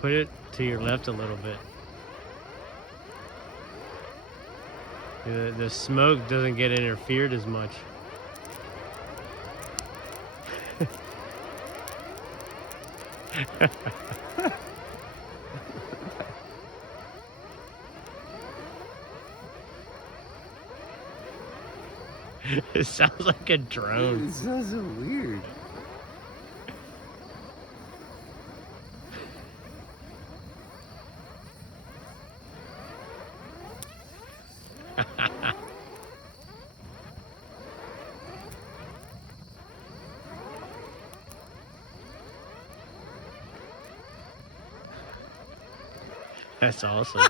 Put it to your left a little bit. The smoke doesn't get interfered as much. It sounds like a drone. It sounds so weird. That's awesome.